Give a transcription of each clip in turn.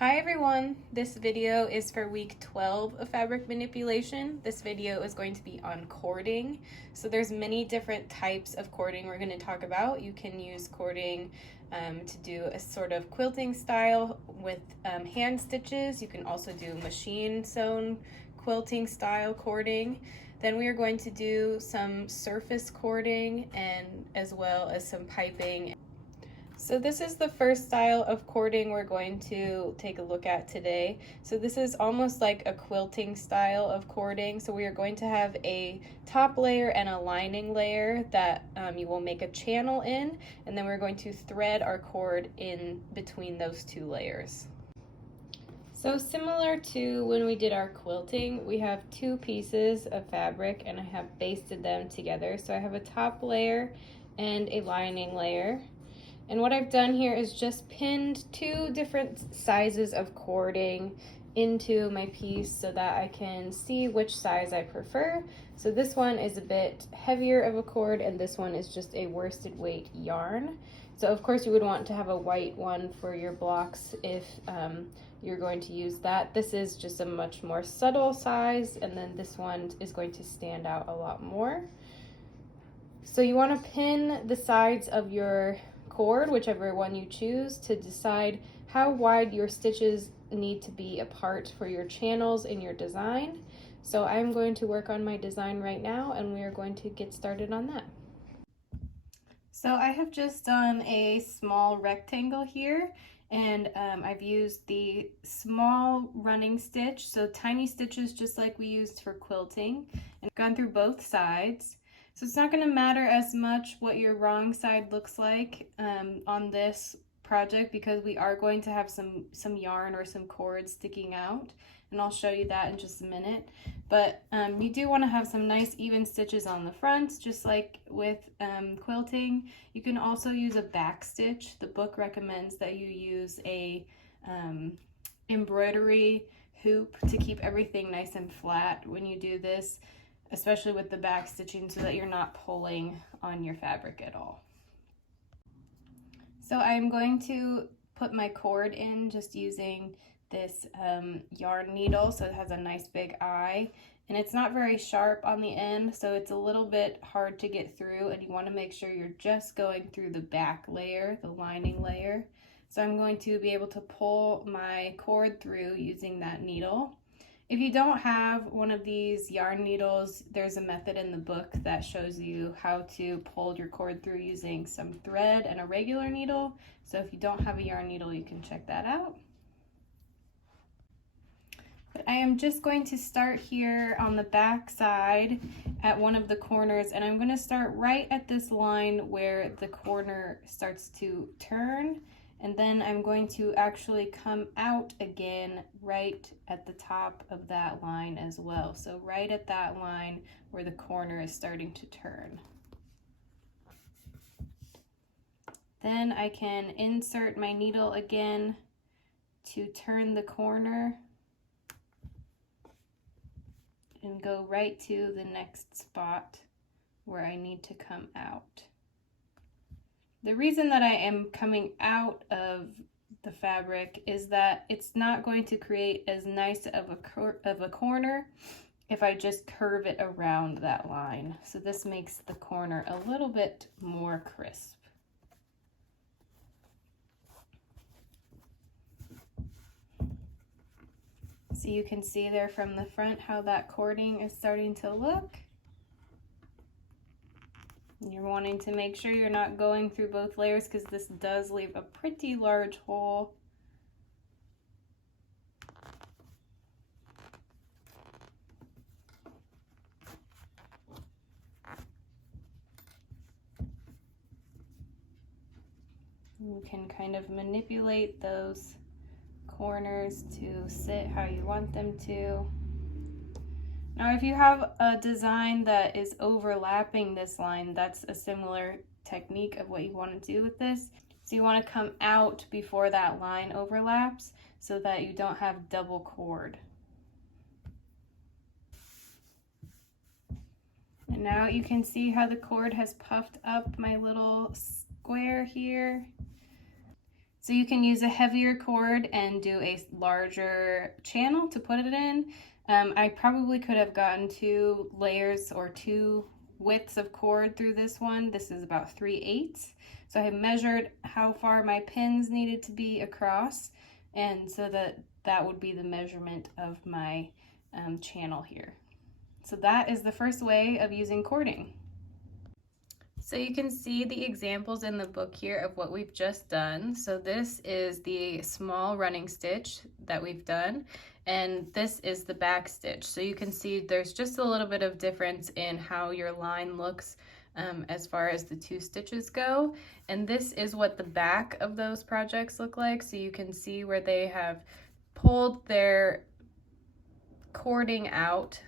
Hi everyone, this video is for week 12 of fabric manipulation. This video is going to be on cording. So there's many different types of cording we're going to talk about. You can use cording to do a sort of quilting style with hand stitches. You can also do machine sewn quilting style cording. Then we are going to do some surface cording and as well as some piping. So this is the first style of cording we're going to take a look at today. So this is almost like a quilting style of cording. So we are going to have a top layer and a lining layer that you will make a channel in, and then we're going to thread our cord in between those two layers. So similar to when we did our quilting, we have two pieces of fabric and I have basted them together. So I have a top layer and a lining layer. And what I've done here is just pinned two different sizes of cording into my piece so that I can see which size I prefer. So this one is a bit heavier of a cord and this one is just a worsted weight yarn. So of course you would want to have a white one for your blocks if you're going to use that. This is just a much more subtle size, and then this one is going to stand out a lot more. So you want to pin the sides of your cord, whichever one you choose, to decide how wide your stitches need to be apart for your channels in your design. So I'm going to work on my design right now and we are going to get started on that. So I have just done a small rectangle here, and I've used the small running stitch, so tiny stitches just like we used for quilting, and gone through both sides. So it's not going to matter as much what your wrong side looks like on this project, because we are going to have some yarn or some cord sticking out, and I'll show you that in just a minute. But you do want to have some nice even stitches on the front, just like with quilting. You can also use a back stitch. The book recommends that you use a embroidery hoop to keep everything nice and flat when you do this, especially with the back stitching, so that you're not pulling on your fabric at all. So I'm going to put my cord in just using this yarn needle, so it has a nice big eye, and it's not very sharp on the end, so it's a little bit hard to get through, and you want to make sure you're just going through the back layer, the lining layer. So I'm going to be able to pull my cord through using that needle. If you don't have one of these yarn needles, there's a method in the book that shows you how to pull your cord through using some thread and a regular needle. So if you don't have a yarn needle, you can check that out. But I am just going to start here on the back side at one of the corners, and I'm going to start right at this line where the corner starts to turn. And then I'm going to actually come out again right at the top of that line as well. So right at that line where the corner is starting to turn. Then I can insert my needle again to turn the corner and go right to the next spot where I need to come out. The reason that I am coming out of the fabric is that it's not going to create as nice of a corner if I just curve it around that line. So this makes the corner a little bit more crisp. So you can see there from the front how that cording is starting to look. You're wanting to make sure you're not going through both layers, because this does leave a pretty large hole. You can kind of manipulate those corners to sit how you want them to. Now, if you have a design that is overlapping this line, that's a similar technique of what you want to do with this. So you want to come out before that line overlaps so that you don't have double cord. And now you can see how the cord has puffed up my little square here. So you can use a heavier cord and do a larger channel to put it in. I probably could have gotten 2 layers or 2 widths of cord through this one. This is about 3/8. So I have measured how far my pins needed to be across, and so that would be the measurement of my channel here. So that is the first way of using cording. So you can see the examples in the book here of what we've just done. So this is the small running stitch that we've done, and this is the back stitch. So you can see there's just a little bit of difference in how your line looks as far as the 2 stitches go. And this is what the back of those projects look like. So you can see where they have pulled their cording out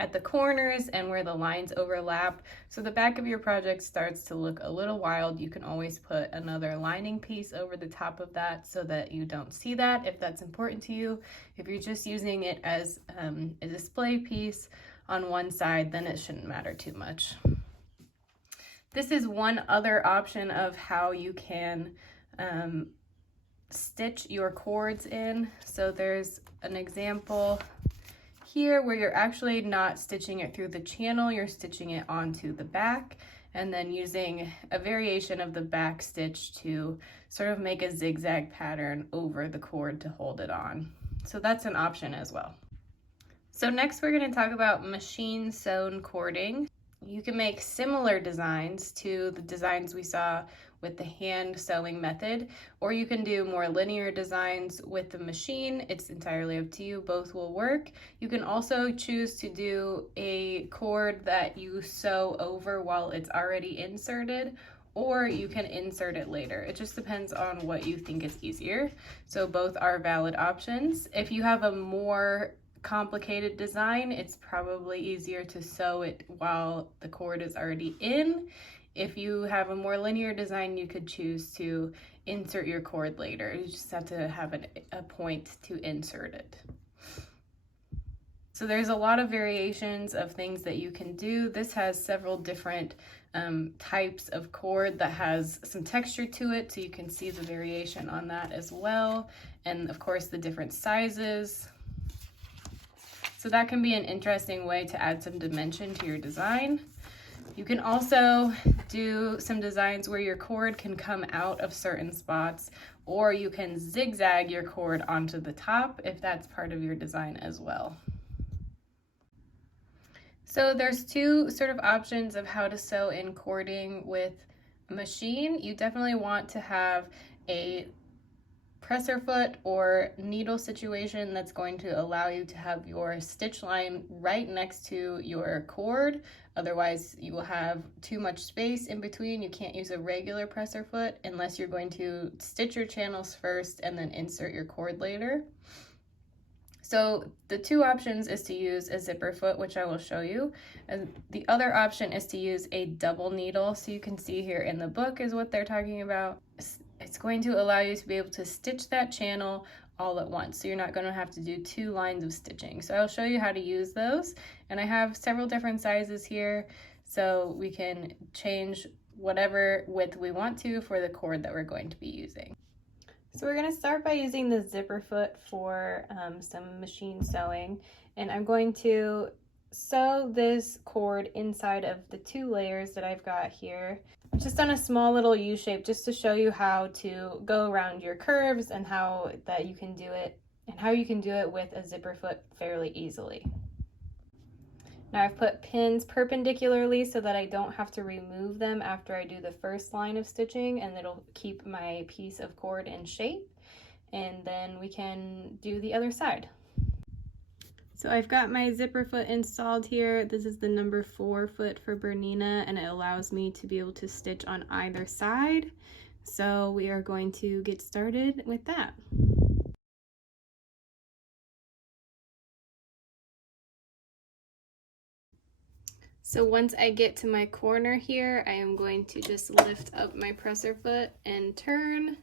at the corners and where the lines overlap. So the back of your project starts to look a little wild. You can always put another lining piece over the top of that so that you don't see that if that's important to you. If you're just using it as a display piece on one side, then it shouldn't matter too much. This is one other option of how you can stitch your cords in. So there's an example here where you're actually not stitching it through the channel, you're stitching it onto the back and then using a variation of the back stitch to sort of make a zigzag pattern over the cord to hold it on. So that's an option as well. So next we're going to talk about machine sewn cording. You can make similar designs to the designs we saw with the hand sewing method, or you can do more linear designs with the machine. It's entirely up to you. Both will work. You can also choose to do a cord that you sew over while it's already inserted, or you can insert it later. It just depends on what you think is easier. So both are valid options. If you have a more complicated design, it's probably easier to sew it while the cord is already in. If you have a more linear design, you could choose to insert your cord later. You just have to have a point to insert it. So there's a lot of variations of things that you can do. This has several different types of cord that has some texture to it, so you can see the variation on that as well. And of course the different sizes. So that can be an interesting way to add some dimension to your design. You can also do some designs where your cord can come out of certain spots, or you can zigzag your cord onto the top if that's part of your design as well. So there's 2 sort of options of how to sew in cording with a machine. You definitely want to have a presser foot or needle situation that's going to allow you to have your stitch line right next to your cord. Otherwise you will have too much space in between. You can't use a regular presser foot unless you're going to stitch your channels first and then insert your cord later. So the 2 options is to use a zipper foot, which I will show you. And the other option is to use a double needle. So you can see here in the book is what they're talking about. It's going to allow you to be able to stitch that channel all at once. So you're not going to have to do 2 lines of stitching. So I'll show you how to use those. And I have several different sizes here, so we can change whatever width we want to for the cord that we're going to be using. So we're going to start by using the zipper foot for some machine sewing. And I'm going to sew this cord inside of the 2 layers that I've got here, just on a small little U shape, just to show you how to go around your curves and how you can do it with a zipper foot fairly easily. Now I've put pins perpendicularly so that I don't have to remove them after I do the first line of stitching, and it'll keep my piece of cord in shape. And then we can do the other side. So I've got my zipper foot installed here. This is the number 4 foot for Bernina, and it allows me to be able to stitch on either side. So we are going to get started with that. So once I get to my corner here, I am going to just lift up my presser foot and turn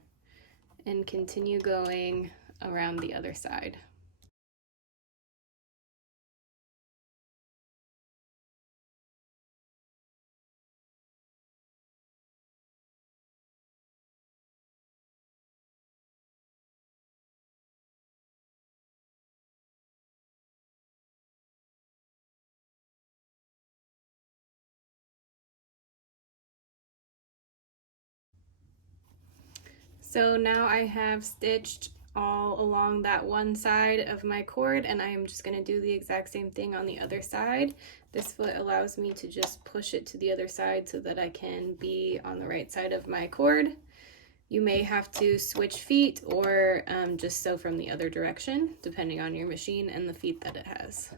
and continue going around the other side. So now I have stitched all along that one side of my cord, and I am just going to do the exact same thing on the other side. This foot allows me to just push it to the other side so that I can be on the right side of my cord. You may have to switch feet or just sew from the other direction, depending on your machine and the feet that it has.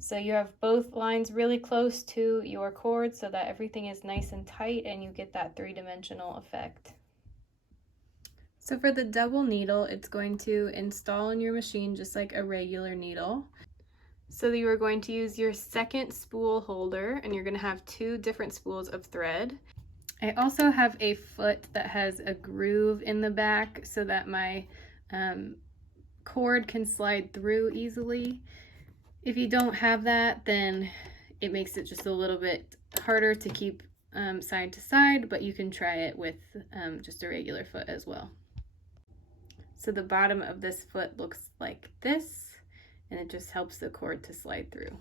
So you have both lines really close to your cord so that everything is nice and tight and you get that three-dimensional effect. So for the double needle, it's going to install in your machine just like a regular needle. So you are going to use your second spool holder, and you're going to have two different spools of thread. I also have a foot that has a groove in the back so that my cord can slide through easily. If you don't have that, then it makes it just a little bit harder to keep side to side, but you can try it with just a regular foot as well. So the bottom of this foot looks like this, and it just helps the cord to slide through.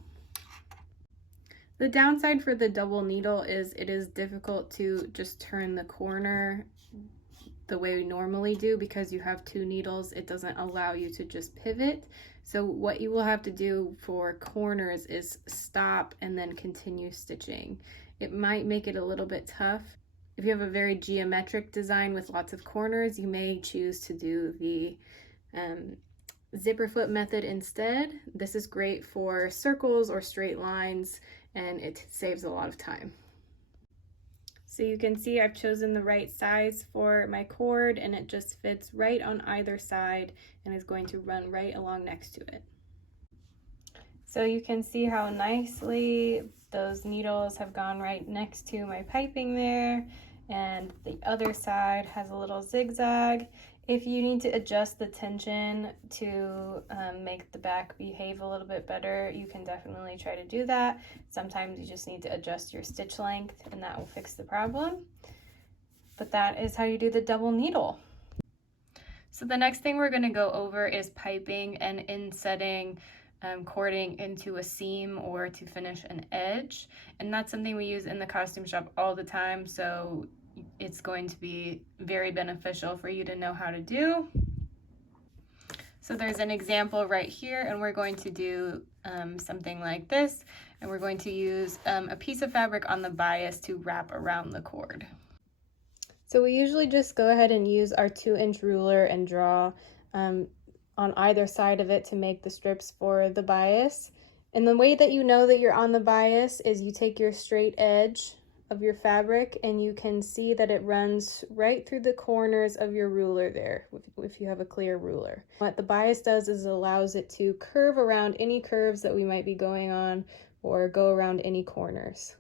The downside for the double needle is it is difficult to just turn the corner the way we normally do because you have two needles. It doesn't allow you to just pivot. So what you will have to do for corners is stop and then continue stitching. It might make it a little bit tough. If you have a very geometric design with lots of corners, you may choose to do the zipper foot method instead. This is great for circles or straight lines, and it saves a lot of time. So you can see I've chosen the right size for my cord, and it just fits right on either side and is going to run right along next to it. So you can see how nicely those needles have gone right next to my piping there, and the other side has a little zigzag. If you need to adjust the tension to make the back behave a little bit better, you can definitely try to do that. Sometimes you just need to adjust your stitch length and that will fix the problem. But that is how you do the double needle. So the next thing we're going to go over is piping and insetting cording into a seam or to finish an edge. And that's something we use in the costume shop all the time, so it's going to be very beneficial for you to know how to do. So there's an example right here, and we're going to do something like this, and we're going to use a piece of fabric on the bias to wrap around the cord. So we usually just go ahead and use our 2-inch ruler and draw on either side of it to make the strips for the bias. And the way that you know that you're on the bias is you take your straight edge of your fabric and you can see that it runs right through the corners of your ruler there if you have a clear ruler. What the bias does is it allows it to curve around any curves that we might be going on or go around any corners.